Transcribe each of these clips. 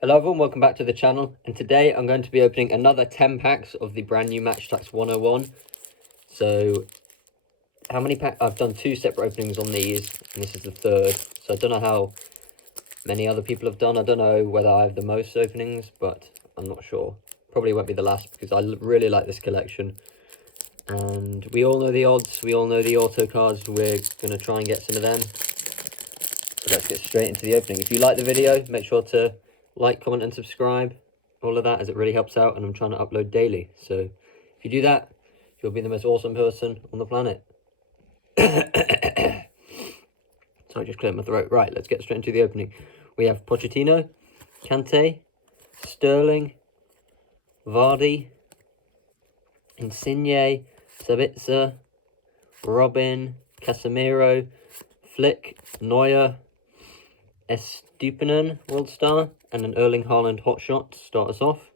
Hello everyone, welcome back to the channel, and today I'm going to be opening another 10 packs of the brand new Attax 101. So, how many packs? I've done 2 separate openings on these, and this is the 3rd. So I don't know how many other people have done. I don't know whether I have the most openings, but I'm not sure. Probably won't be the last, because I really like this collection. And we all know the odds, we all know the auto cards. We're going to try and get some of them. So let's get straight into the opening. If you like the video, make sure to like, comment and subscribe, all of that, as it really helps out, and I'm trying to upload daily. So if you do that, you'll be the most awesome person on the planet. Sorry, just cleared my throat. Right, let's get straight into the opening. We have Pochettino, Kante, Sterling, Vardy, Insigne, Sabitzer, Robin, Casemiro, Flick, Neuer, Estupinan, World Star, and an Erling Haaland hotshot to start us off.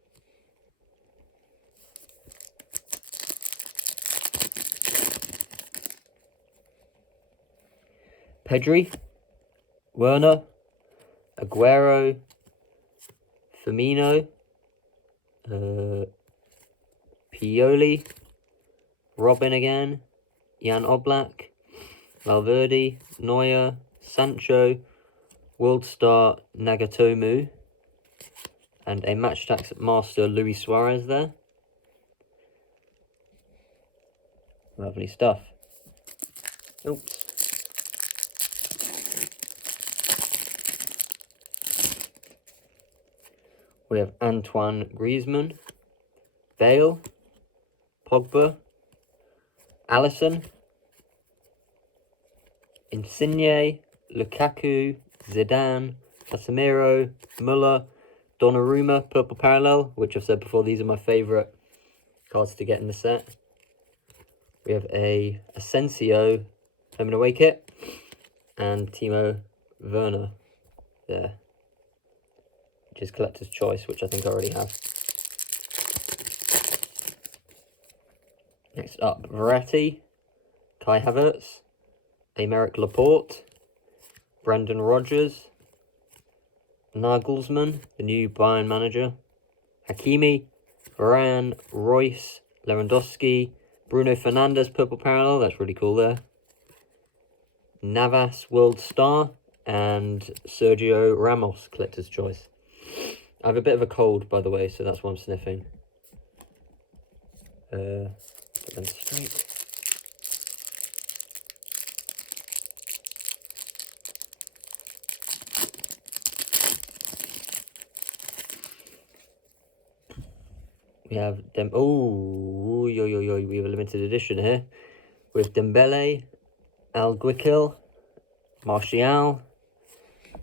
Pedri, Werner, Aguero, Firmino, Pioli, Robin again, Jan Oblak, Valverde, Neuer, Sancho, World Star Nagatomo, and a Attax Master Luis Suarez there. Lovely stuff. Oops. We have Antoine Griezmann, Bale, Pogba, Alisson, Insigne, Lukaku, Zidane, Casemiro, Müller, Donnarumma, Purple Parallel, which I've said before, these are my favourite cards to get in the set. We have a Asensio home and away kit, and Timo Werner there, which is collector's choice, which I think I already have. Next up, Verratti, Kai Havertz, Aymeric Laporte, Brendan Rodgers, Nagelsmann, the new Bayern manager, Hakimi, Varane, Royce, Lewandowski, Bruno Fernandes, Purple Parallel, that's really cool there, Navas, World Star, and Sergio Ramos, collector's choice. I have a bit of a cold, by the way, so that's why I'm sniffing. Put them straight. We have we have a limited edition here with Dembele, Alguacil, Martial,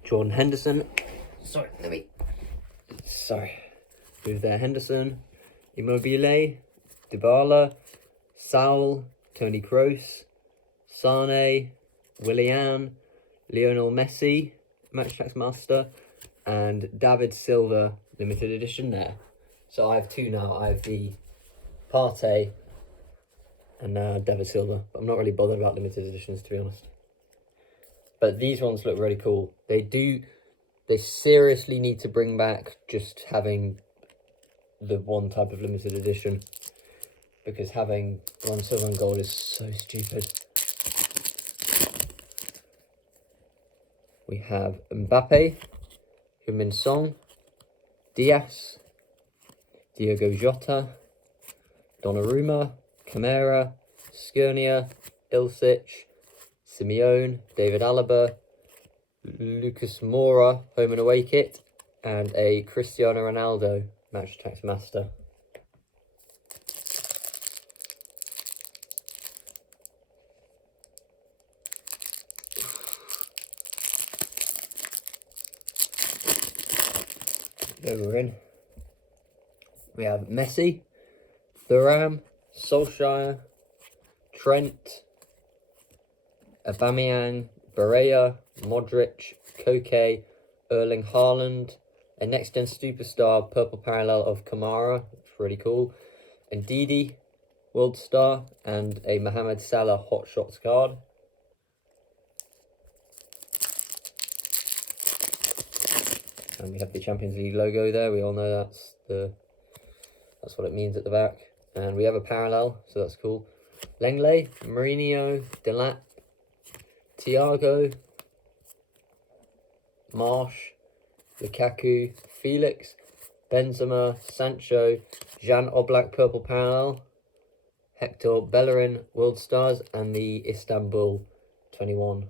Jordan Henderson. Move there, Henderson, Immobile, Dybala, Saul, Toni Kroos, Sane, Willian, Lionel Messi, Attax Master, and David Silva limited edition there. So I have 2 now. I have the Partey and David Silva. But I'm not really bothered about limited editions, to be honest. But these ones look really cool. They seriously need to bring back just having the one type of limited edition, because having one silver and gold is so stupid. We have Mbappe, Heung-min Son, Diaz, Diogo Jota, Donnarumma, Camara, Skirnia, Ilicic, Simeone, David Alaba, Lucas Moura, home and away kit, and a Cristiano Ronaldo Attax Master. There we're in. We have Messi, Thuram, Solskjaer, Trent, Aubameyang, Barella, Modric, Koke, Erling Haaland, a next-gen superstar Purple Parallel of Kamara, which is really cool, and Didi, World Star, and a Mohamed Salah Hot Shots card. And we have the Champions League logo there. We all know that's what it means at the back. And we have a parallel, so that's cool. Lenglet, Mourinho, Delap, Thiago, Marsh, Lukaku, Felix, Benzema, Sancho, Jan Oblak purple parallel, Hector Bellerin World Stars, and the Istanbul 21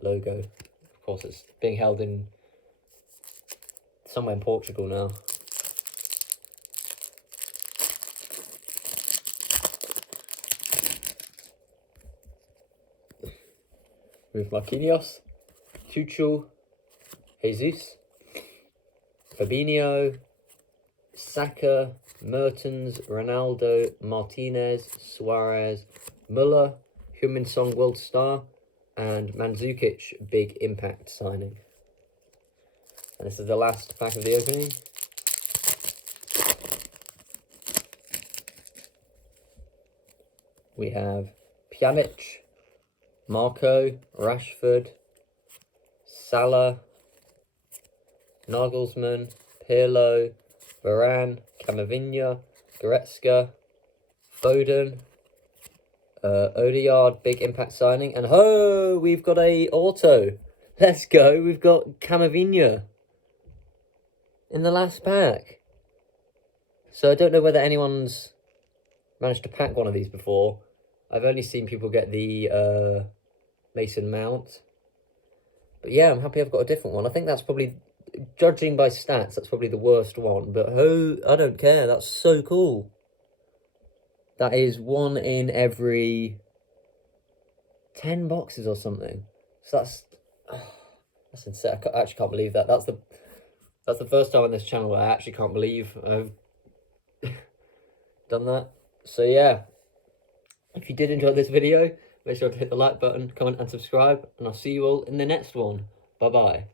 logo. Of course, it's being held in somewhere in Portugal now. With Marquinhos, Tuchel, Jesus, Fabinho, Saka, Mertens, Ronaldo, Martinez, Suarez, Müller, Heung-min Son World Star, and Mandzukic big impact signing. And this is the last pack of the opening. We have Pjanic, Marco, Rashford, Salah, Nagelsmann, Pirlo, Varane, Camavinga, Goretzka, Foden, Odegaard, big impact signing, and ho, we've got a auto. Let's go, we've got Camavinga in the last pack. So I don't know whether anyone's managed to pack one of these before. I've only seen people get the Mason Mount. But yeah, I'm happy I've got a different one. I think that's probably, judging by stats, that's probably the worst one. But I don't care. That's so cool. That is 1 in every 10 boxes or something. So that's insane. I actually can't believe that. That's the first time on this channel where I actually can't believe I've done that. So yeah, if you did enjoy this video, make sure to hit the like button, comment and subscribe, and I'll see you all in the next one. Bye bye.